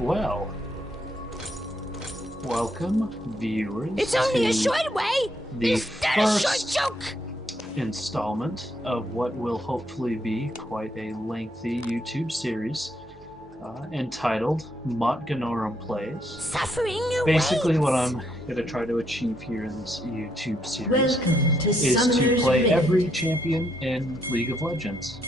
Well, welcome, viewers. It's only a short way. The Is that a short first joke? installment of what will hopefully be quite a lengthy YouTube series entitled Motgnarom Plays. Suffering Basically, awaits. what I'm going to try to achieve here in this YouTube series Welcome to is to Summoner's play Rift. every champion in League of Legends.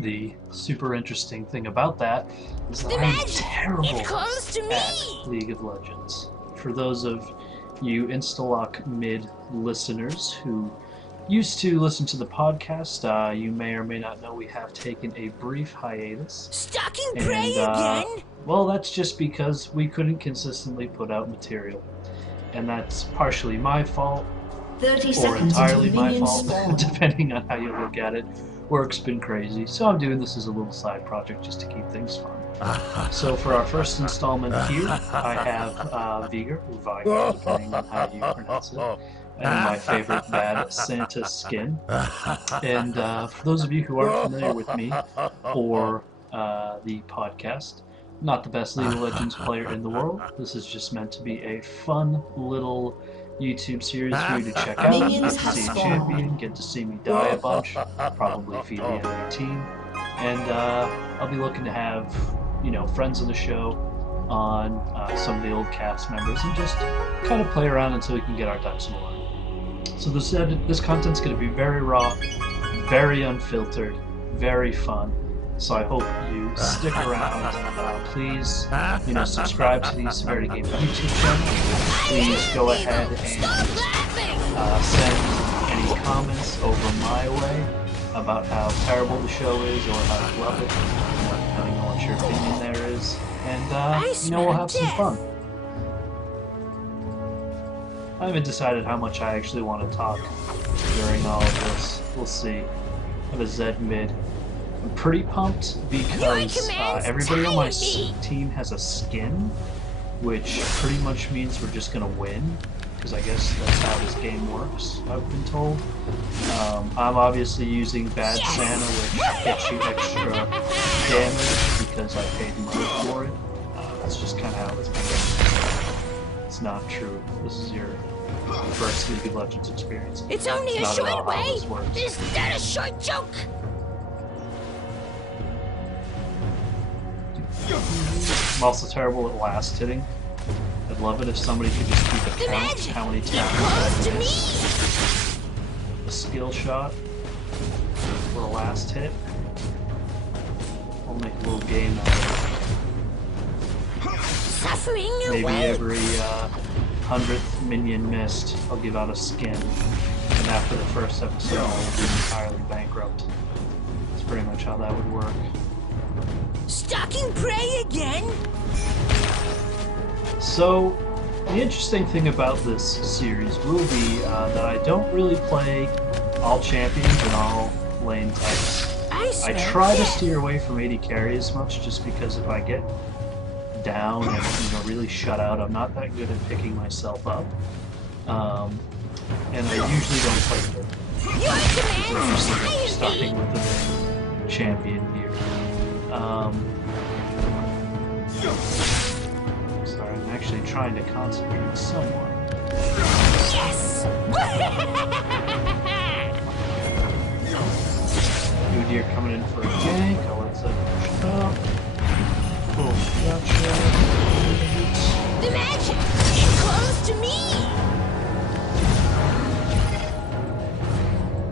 The super interesting thing about that is that The I'm magic, terrible it calls to me. at League of Legends. For those of you Instalock Mid listeners who used to listen to the podcast, you may or may not know we have taken a brief hiatus. Stalking prey again? Well, that's just because we couldn't consistently put out material. And that's partially my fault, 30 or seconds entirely until my minions fault, spawn. depending on how you look at it. Work's been crazy, so I'm doing this as a little side project just to keep things fun. So for our first installment here, I have Veigar, or Veigar, depending on how you pronounce it, and my favorite bad Santa skin. And for those of you who aren't familiar with me or the podcast, not the best League of Legends player in the world. This is just meant to be a fun little YouTube series for you to check out. Get Minions to have see a spawned. champion, get to see me die a bunch, probably feed the enemy team, and I'll be looking to have, you know, friends of the show on, some of the old cast members, and just kind of play around until we can get our ducks in a line. So this content's going to be very raw, very unfiltered, very fun. So I hope you stick around. Please, you know, subscribe to the Severity Game YouTube channel. Please go ahead and send any comments over my way about how terrible the show is or how you love it, depending on what your opinion there is. And, you know, we'll have some fun. I haven't decided how much I actually want to talk during all of this. We'll see. I have a Zed mid. I'm pretty pumped because everybody on my team has a skin, which pretty much means we're just gonna win, because I guess that's how this game works, I've been told. I'm obviously using Bad Santa, which gets you extra damage because I paid money for it. That's just kind of how this game works. It's not true. This is your first League of Legends experience. It's only a Not at all short how way. this works. Is that a short joke? I'm also terrible at last hitting. I'd love it if somebody could just keep a The count magic, how many it times calls to I me. miss a skill shot for a last hit. I'll make a little game out of it. Suffering Maybe awaits. every 100th minion missed, I'll give out a skin. And after the first episode, I'll be entirely bankrupt. That's pretty much how that would work. Stalking prey again? So, the interesting thing about this series will be that I don't really play all champions and all lane types. I try to steer away from AD carry as much, just because if I get down and, you know, really shut out, I'm not that good at picking myself up. And I usually don't play good. Your command, Starting with the champion here. Sorry, I'm actually trying to concentrate somewhat. Yes! New deer coming in for a gank. I'll let that push up. Cool. Gotcha. The magic, it calls to me.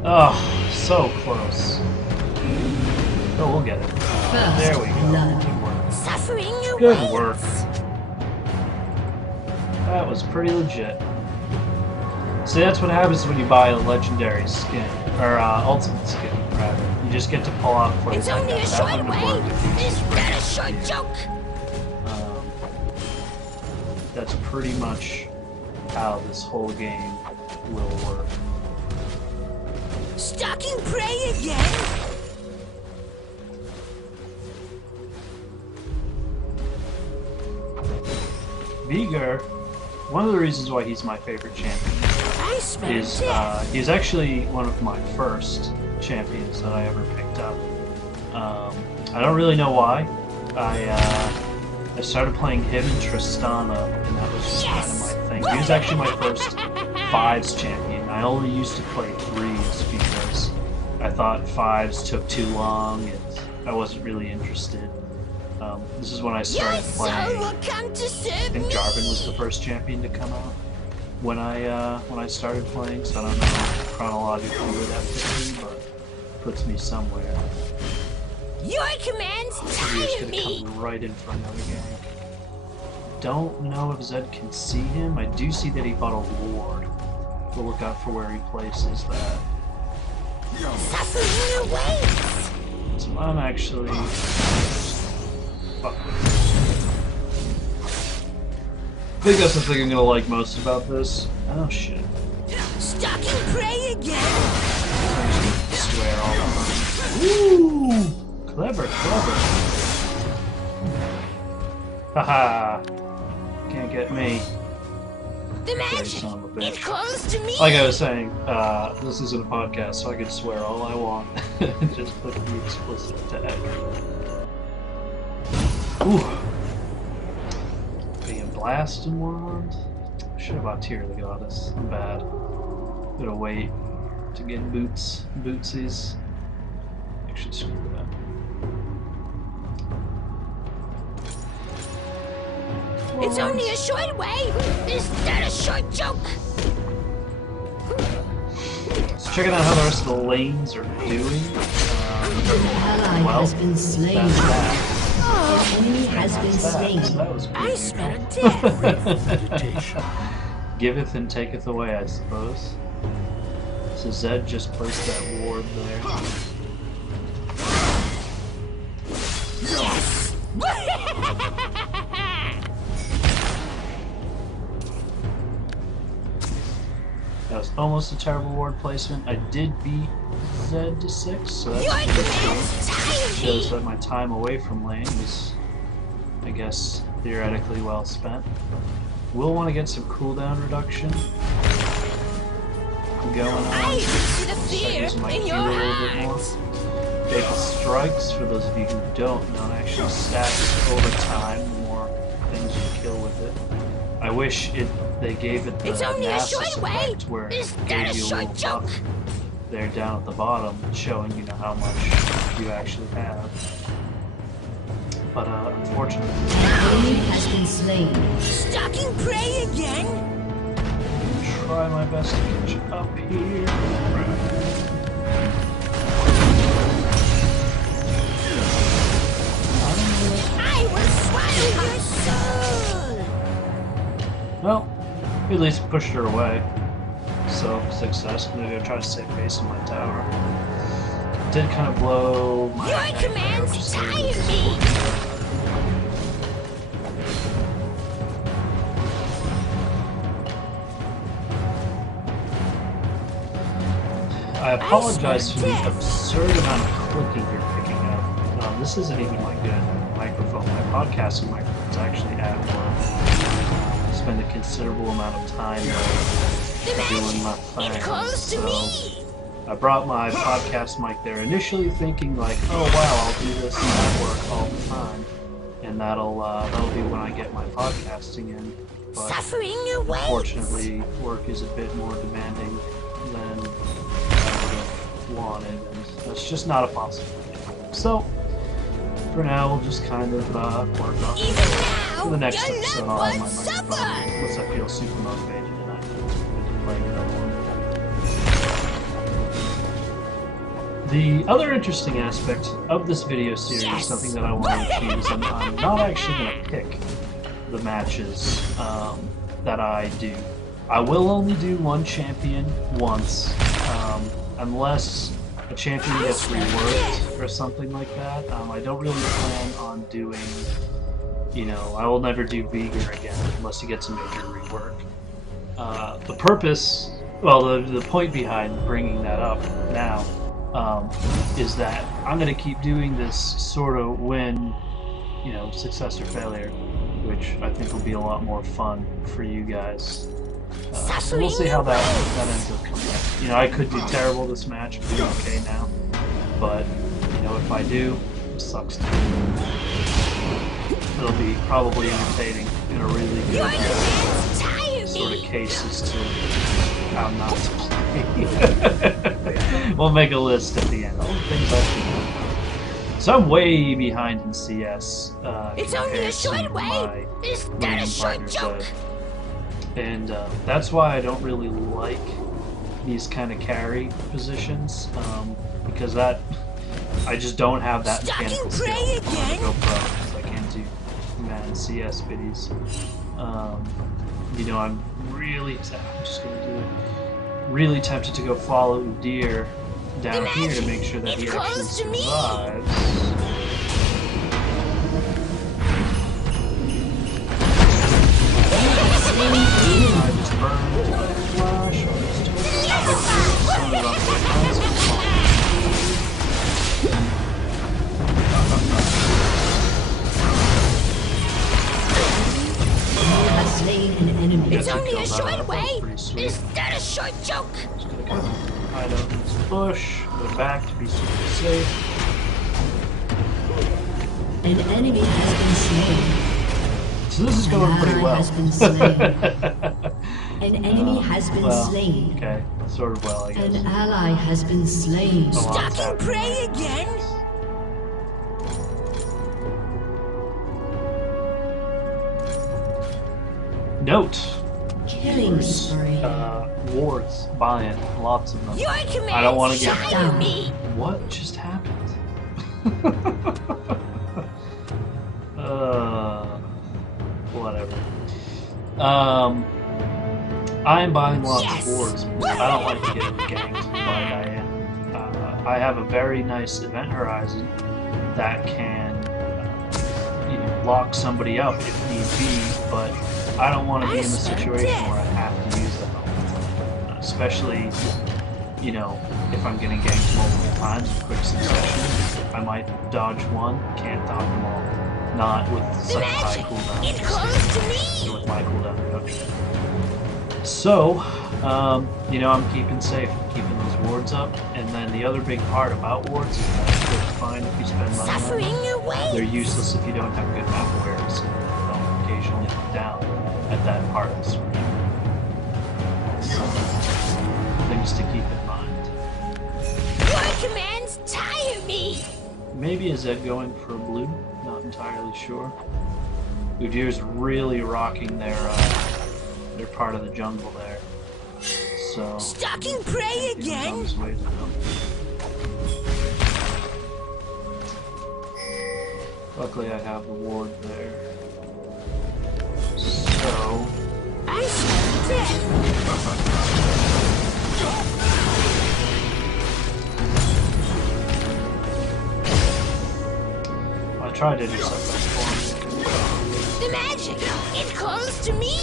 Oh, so close. Oh, we'll get it. There we go. blood. Good work. Suffering Good awaits. work. That was pretty legit. See, that's what happens when you buy a legendary skin, or ultimate skin, rather. You just get to pull off plays It's like only that. a That short wouldn't have way. worked if you Is just that a ran short joke? That's pretty much how this whole game will work. Stalking prey again? Veigar, one of the reasons why he's my favorite champion I smell is death. he's actually one of my first champions that I ever picked up. I don't really know why. I I started playing him and Tristana, and that was just kind of my thing. He was actually my first 5s champion. I only used to play 3s because I thought 5s took too long and I wasn't really interested. This is when I started playing. I think Jarvan was the first champion to come out when I started playing, so I don't know chronologically where that puts me, but it puts me somewhere. Your commands tire me. Come right in for another gang. Don't know if Zed can see him. I do see that he bought a ward. We'll look out for where he places that. Suffering awaits. So I'm actually. Fuck. I think that's the thing I'm gonna like most about this. Oh shit. Stalking prey again. Swear all the time. Ooh! Clever, clever. Haha. Can't get me. The magic. It calls to me. Like I was saying, this isn't a podcast, so I can swear all I want. Just put the explicit to edge. Ooh. Being blast and wand. I should have bought Tear of the Goddess. I'm bad. Gotta wait to get bootsies. Actually, screw that. It's only a short way. Is that a short joke? So checking out how the rest of the lanes are doing. Well, has been slain. That. Enemy has been slain. So that was I smell death. Giveth and taketh away, I suppose. So Zed just placed that ward there. Yes. That was almost a terrible ward placement. I did beat Zed to 6, so that shows that my time away from lane was, I guess, theoretically well spent. We'll want to get some cooldown reduction going on. I see the fear in your eyes. Fatal Strikes, for those of you who don't know, actually stacks over time the more things you kill with it. I wish they gave it the Nasus effect where it gave you a little buff there down at the bottom, showing you know how much you actually have. But unfortunately, Enemy has been slain. Stalking prey again. I'll try my best to get you up here. I will swallow your soul. Well, we at least pushed her away. So, success. I'm gonna try to save face in my tower. Did kind of blow my. Your commands tire me. I apologize for the absurd amount of clicking you're picking up. This isn't even my good microphone. My podcasting microphone's actually at work. I spend a considerable amount of time doing my thing. So I brought my podcast mic there initially thinking like, oh wow, I'll do this at work all the time. And that'll be when I get my podcasting in. But unfortunately, work is a bit more demanding than wanted, and that's just not a possibility. So, for now, we'll just kind of work on for the next episode. I'll have my microphone unless I feel super motivated and I can play another one. The other interesting aspect of this video series, something that I want to achieve, is I'm not actually going to pick the matches that I do. I will only do one champion once. Unless a champion gets reworked or something like that. I don't really plan on doing, I will never do Veigar again unless he gets a major rework. The purpose, the point behind bringing that up now is that I'm going to keep doing this sort of win, success or failure, which I think will be a lot more fun for you guys. So we'll see how that ends up coming out. I could do terrible this match, be okay now. But, if I do, sucks too. It'll be probably entertaining in a really good sort of cases to how not to play. We'll make a list at the end. All the things I should do. So I'm way behind in CS. It's only a short way. Is that a short joke? And that's why I don't really like these kind of carry positions, because I just don't have that mechanical skill. I want to go pro because I can't do CS biddies. You know, I'm just gonna do it. Really tempted to go follow Udyr down here to make sure that he actually survives. I just burned a flash on this Has slain an enemy. It's only a short way. Is that a short joke? Just gonna kind of hide out in this bush, go back to be super safe. An enemy has been slain. So this is going pretty well. Has been slain. An enemy has been slain. Okay, sort of well, I guess. An ally has been slain. Stalking prey again? Note. Killing spree. Wards, buying, lots of them. Your command, I don't want to get down. Me. What just happened? Whatever. I am buying lots of wards. I don't like to get ganked by Diane. I have a very nice event horizon that can, you know, lock somebody up if need be, but I don't want to be in a situation where I have to use them, especially, you know, if I'm getting ganked multiple times in quick succession. I might dodge one, can't dodge them all. Not with such a high cooldown. It close to me. With my cooldown reduction. So, you know, I'm keeping safe, I'm keeping those wards up, and then the other big part about wards is that they're fine if you spend money on them. They're useless if you don't have good map awareness and don't occasionally look down at that part of the screen. So, things to keep in mind. Your commands tire me. Maybe is Zed going for blue? Not entirely sure. Udyr's really rocking their part of the jungle there. So stalking prey again. Luckily I have the ward there. So I smell death. I tried to do something for him. The magic! It calls to me!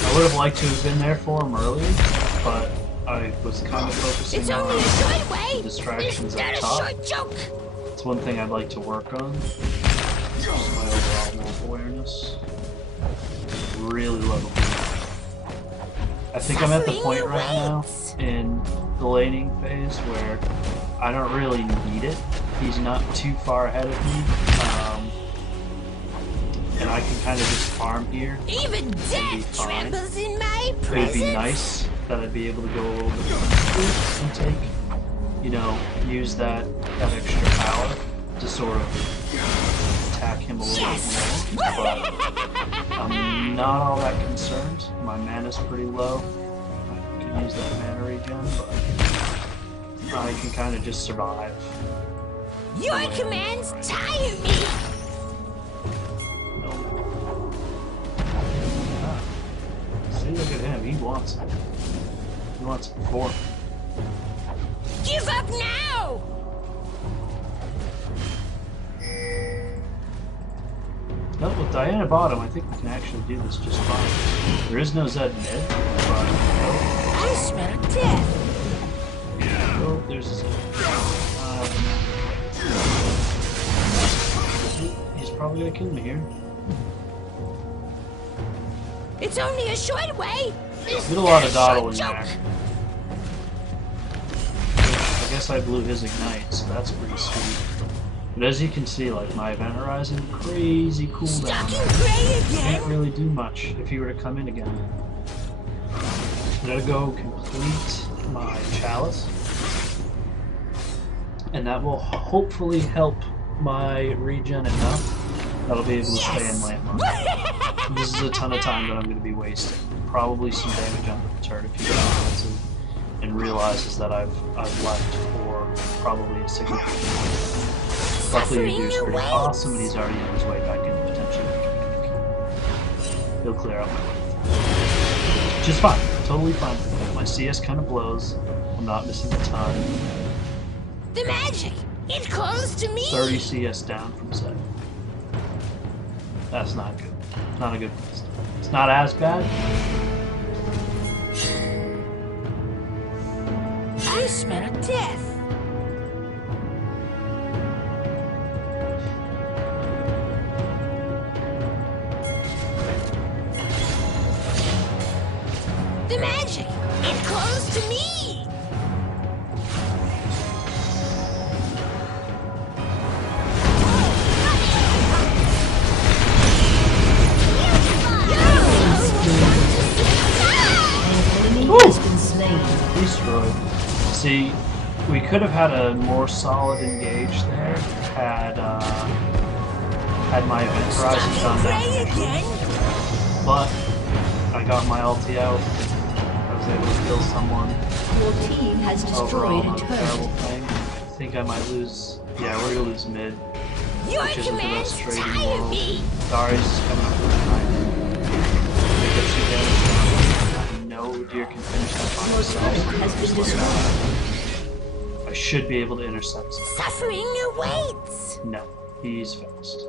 I would have liked to have been there for him earlier, but I was kind of focusing on the distractions up top. It's one thing I'd like to work on. Just my overall map awareness. Really low. I think I'm at the point right now in the laning phase where I don't really need it. He's not too far ahead of me, and I can kind of just farm here. Even death trembles in my presence. It would be nice that I'd be able to go a little bit faster and take, you know, use that extra power to sort of attack him a little bit more. But I'm not all that concerned. My mana's pretty low. I could use that mana regen, but I can kind of just survive. Your commands tire me! No. Ah. See, look at him. He wants it. He wants it before. Give up now! No, with Diana bottom, I think we can actually do this just fine. There is no Zed mid, but I smell death. oh, there's a Zed. He's probably gonna kill me here. It's only a short way. Did a lot of dawdling there. guess I blew his ignite, so that's pretty sweet. But as you can see, like, my Event Horizon, crazy cooldown. Can't really do much if he were to come in again. I'm gonna go complete my Chalice. And that will hopefully help my regen enough that I'll be able to stay in landmark. This is a ton of time that I'm going to be wasting. Probably some damage on the turret if he gets it and realizes that I've left for probably a significant amount. Luckily, Veigar's pretty awesome, and he's already on his way back in potentially. He'll clear out my way. Which is fine. Totally fine. My CS kind of blows. I'm not missing a ton. The magic! It calls to me! 30 CS down from Zed. That's not good. It's not a good place. It's not as bad. I smell death. The magic! It calls to me! Destroyed. See, we could have had a more solid engage there had my Event Horizon gone down. But I got my ulti out. I was able to kill someone. Your team has destroyed a turret. Terrible thing. I think I might lose. Yeah, we're gonna lose mid. Which isn't the best trade in the world. Darius is coming up with a knife. Pick up some damage. No deer can finish that by himself. I should be able to intercept him. Suffering awaits. No, he's fast.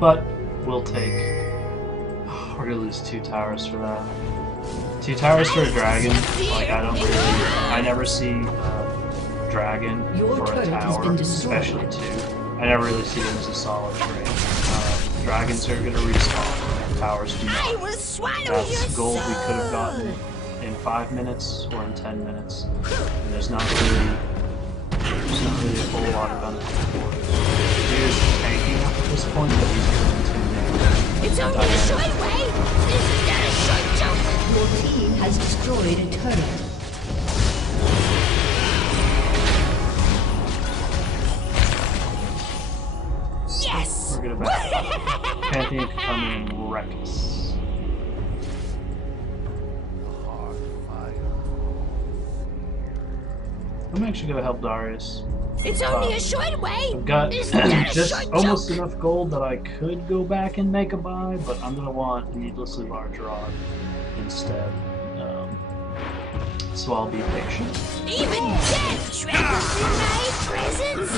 But we'll take. Oh, we're gonna lose 2 towers for that. 2 towers for a dragon. Like I never see dragon for a tower, especially 2. I never really see them as a solid trade. Dragons are gonna respawn. Towers do not. That's gold we could have gotten in 5 minutes or in 10 minutes. And there's not really a whole lot of benefit for it. He is tanking up at this point, but he's going to It's only a short way. This is not a short joke. Your team has destroyed a turret. Yes. We're gonna back up. Pantheon can come in and wreck us. I'm actually gonna help Darius. It's only a short way. I've got just almost enough gold that I could go back and make a buy, but I'm gonna want a needlessly large rod instead. So I'll be patient. Even death travels in my presence.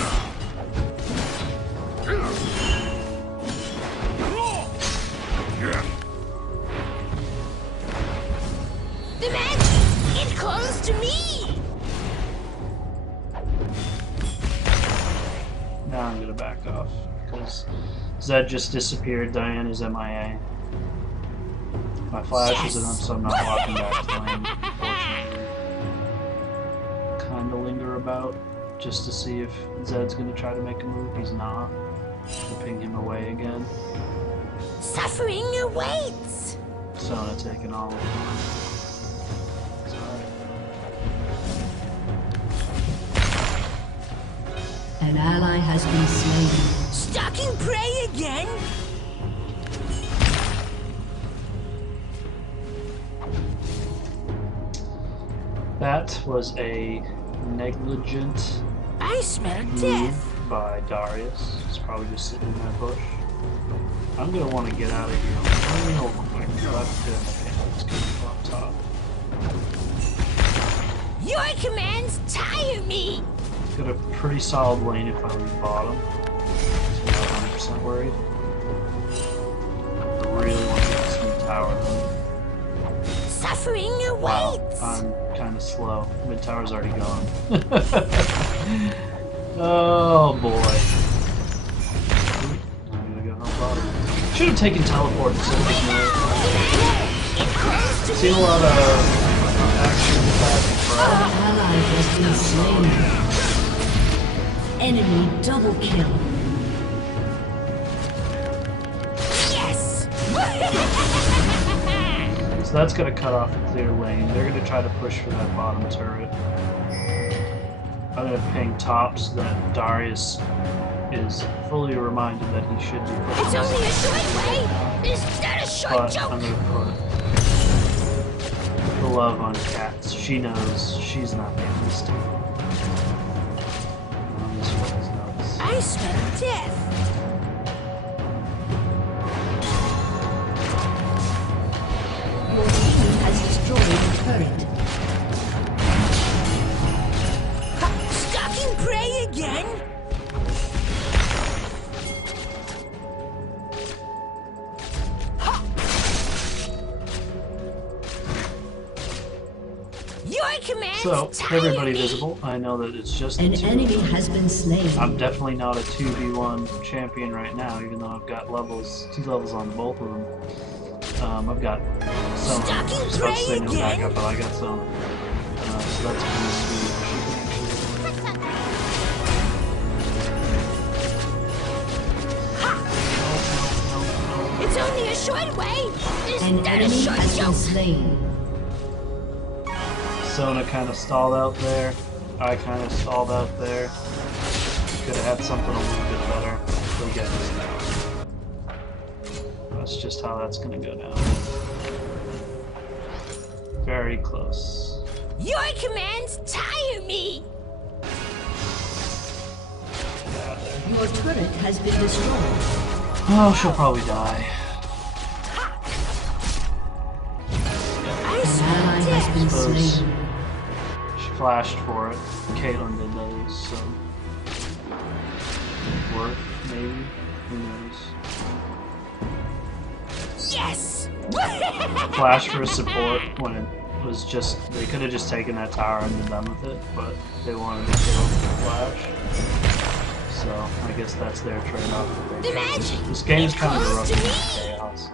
The magic! It calls to me! Now I'm gonna back off, because Zed just disappeared, Diane is MIA. My flash isn't up, so I'm not walking back to lane, unfortunately. Kinda linger about, just to see if Zed's gonna try to make a move. He's not. We'll ping him away again. Suffering awaits! Sona taking all of them. An ally has been slain. Stalking prey again? That was a negligent I smell move death. by Darius. He's probably just sitting in that bush. I'm gonna want to get out of here real quick. Left him. Let's get up top. Your commands tire me! Got a pretty solid lane if I leave bottom. So I'm not 100% worried. I really want to get this new tower though. Suffering awaits! Wow, I'm kind of slow. Mid tower's already gone. Oh boy. I'm gonna go help bottom. Should have taken teleport instead of ignoring. Seen a lot of Action attack, bro. Ally has been slain. Enemy double kill. Yes! So that's going to cut off a clear lane. They're going to try to push for that bottom turret. I'm going to ping top so that Darius is fully reminded that he should be pushing. It's only a short way! Is that a short But joke? I'm going to put the love on Cats. She knows she's not making a mistake. This one's nuts. I smell death! Your team has destroyed a turret. Stalking prey again? Your command. So, everybody visible. I know that it's just An the two. enemy has been slain. I'm definitely not a 2v1 champion right now, even though I've got levels, 2 levels on both of them. I've got some. I was about to say no backup, but I got some. So that's pretty sweet. It's only a short way. Is An that a enemy short has been joke? slain. Sona kind of stalled out there. I kind of stalled out there. Could have had something a little bit better. We'll get this down. That's just how that's going to go down. Very close. Your commands tire me. Your turret has been destroyed. Oh, she'll probably die. I An smell ally has death. been Suppose slain. she flashed for it. Caitlyn did those, so worth maybe. Who knows? Yes. Flash for support when it was just they could have just taken that tower and been done with it, but they wanted to kill Flash. So I guess that's their trade-off. The magic. This game is kind of Close erupting to into me. chaos.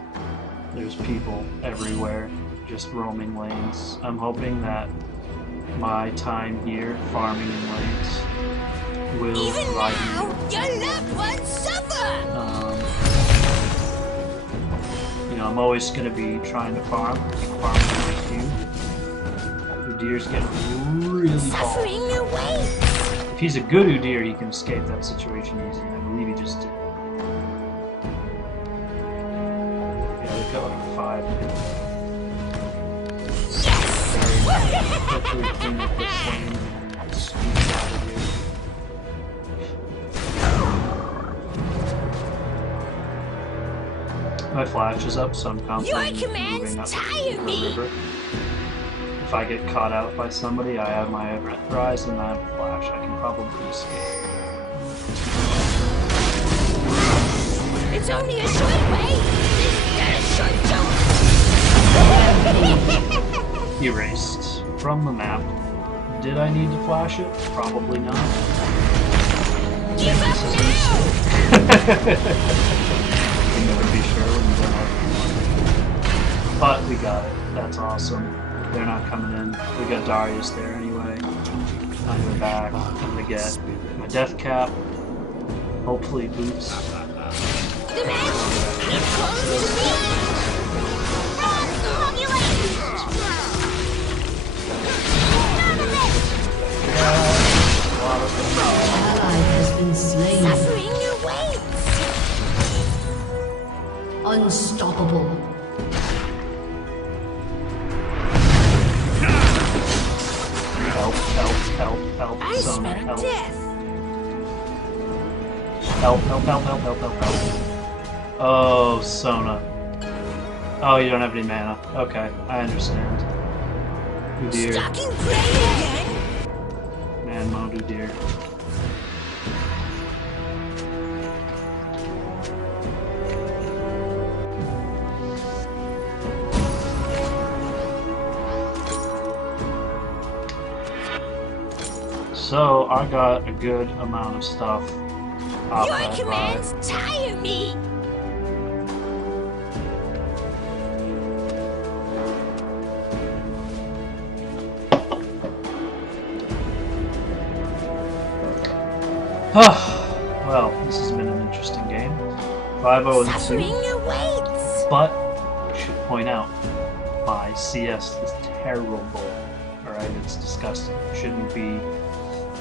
There's people everywhere, just roaming lanes. I'm hoping that my time here farming in lanes will Even provide now, me. your loved ones suffer. You know, I'm always going to be trying to farm. Keep farming like you. Udyr's getting really bald. Suffering away. If he's a good Udyr, he can escape that situation easy. I believe he just did. Yeah, they've got like 5 now. Hopefully clean up this lane and scoot out of here. My flash is up, so I'm confident Your in commands moving up tire the me. river. If I get caught out by somebody, I have my rise and I have flash. I can probably escape. It's only a short way. Is that a short joke? Erased from the map. Did I need to flash it? Probably not. Give up now. You never be sure when you don't have to. But we got it. That's awesome. They're not coming in. We got Darius there anyway. I'm going back. I'm going to get my death cap. Hopefully boots. The magic. It close to me. Ally has been slain. Suffering awaits. Unstoppable. Help, help, help, help. I Sona, smell help. death. Help, help, help, help, help, help, help. Oh, Sona. Oh, you don't have any mana. Okay, I understand. Udyr. Stalking prey again. Man mode Udyr. So, I got a good amount of stuff off Your that commands ride. tire me. 5-0-2. Suffering awaits. But I should point out, my CS is terrible. Alright, it's disgusting.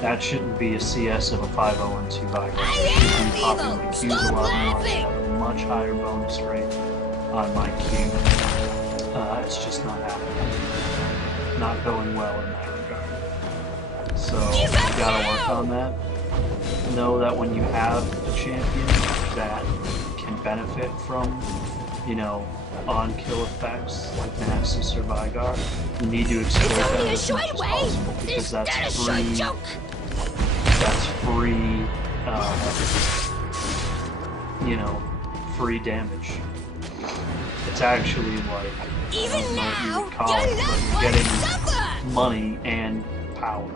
That shouldn't be a CS of a 5-0-2 Veigar. I'm popping the Qs a lot more. I have a much higher bonus rate on my Q. It's just not happening. Not going well in that regard. So you gotta work on that. Know that when you have a champion that can benefit from, you know, on-kill effects like Nasus or Veigar, you need to exploit that as much as possible because that's free, you know, free damage. It's actually like, even now, you're getting money and power.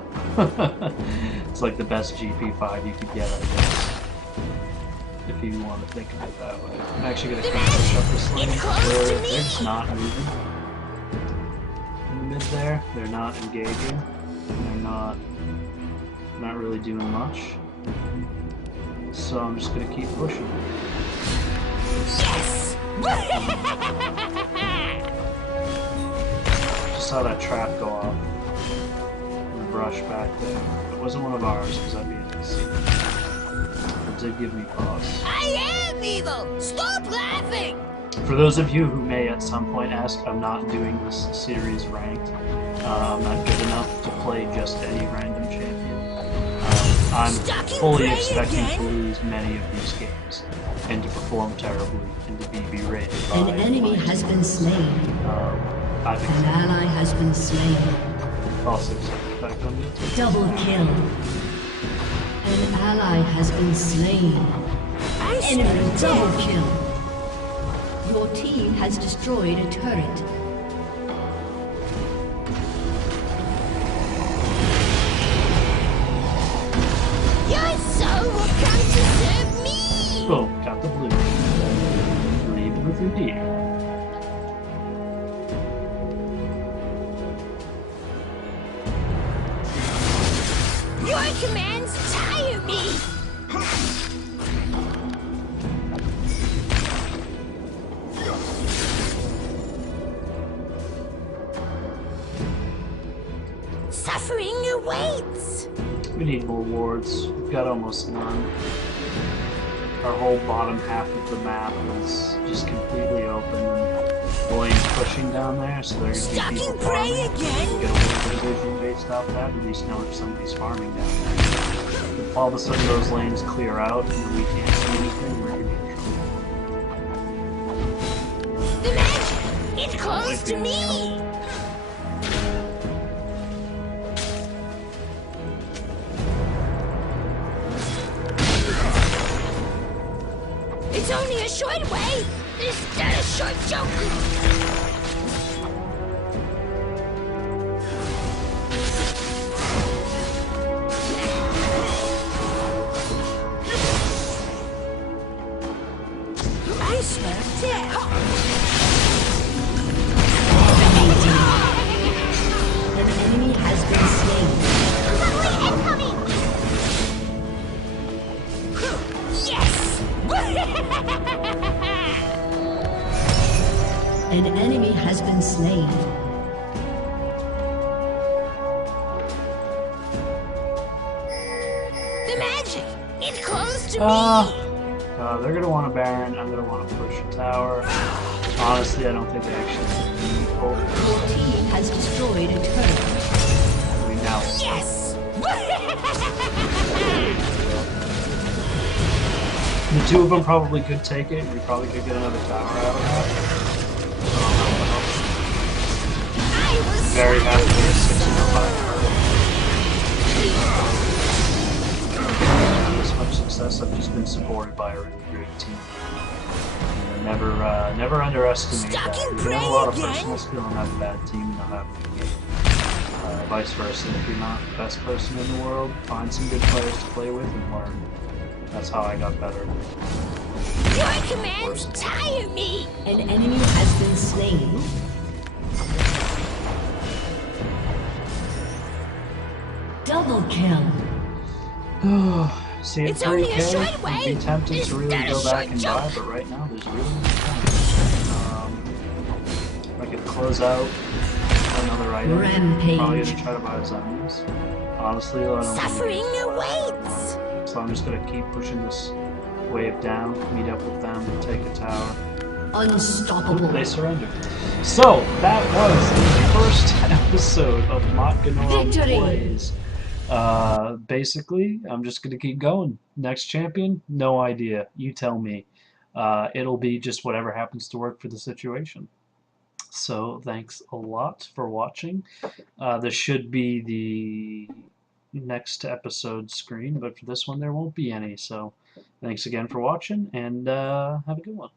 It's like the best GP5 you could get, I guess. If you want to think of it that way. I'm actually going to push up this lane where they're just not moving. In the mid there, they're not engaging. They're not really doing much. So I'm just going to keep pushing. Yes! Just saw that trap go off. And the brush back there. It wasn't one of ours because I'd be able to see it. It did give me pause. I am evil! Stop laughing! For those of you who may at some point ask, I'm not doing this series ranked. I'm not good enough to play just any random champion. I'm fully expecting to lose many of these games and to perform terribly and to be berated by an enemy has been slain. An ally has been slain. Also expect them to Double kill. An ally has been slain. Enemy double kill. Your team has destroyed a turret. Your soul will come to serve me! Boom, got the blue. Leave with your deer. Your commands tire me! Suffering awaits! We need more wards. We've got almost none. Our whole bottom half of the map is just completely open and the lane's pushing down there, so there's gonna be people farming. Again? We get a little bit of vision based off that, at least know if somebody's farming down there. If all of a sudden those lanes clear out and we can't see anything, we're gonna be in trouble. The magic! It calls to me! It's only a short way! Is that a short joke? I smell death! An enemy has been slain. Incoming! Yes! An enemy has been slain. The magic! It calls to me! They're gonna want a Baron, I'm gonna want to push a tower. Honestly, I don't think they actually need both. Your team has destroyed a turret. I mean, now Yes! the two of them probably could take it, and we probably could get another tower out of that. I was Very happy to get 6 This much success, I've just been supported by a really great team. And never underestimate that. If you have a lot of personal skill and have a bad team, you'll have a good game. Vice versa, if you're not the best person in the world, find some good players to play with and learn. That's how I got better. Your commands tire me! An enemy has been slain. Double kill. see it It's only a 3K, short way. I'd be tempted to really Instead go of back short and jump. buy, but right now there's really no point. I could close out another item. Rampage. Probably gonna try to buy Zombies. Honestly, I don't think Suffering awaits. so I'm just gonna keep pushing this wave down, meet up with them, take a tower. Unstoppable. They surrendered. So that was the first episode of Motgnarom Victory. Plays. Basically, I'm just gonna keep going. Next champion, no idea. You tell me. It'll be just whatever happens to work for the situation. So thanks a lot for watching. This should be the next episode screen, but for this one there won't be any. So thanks again for watching, and have a good one.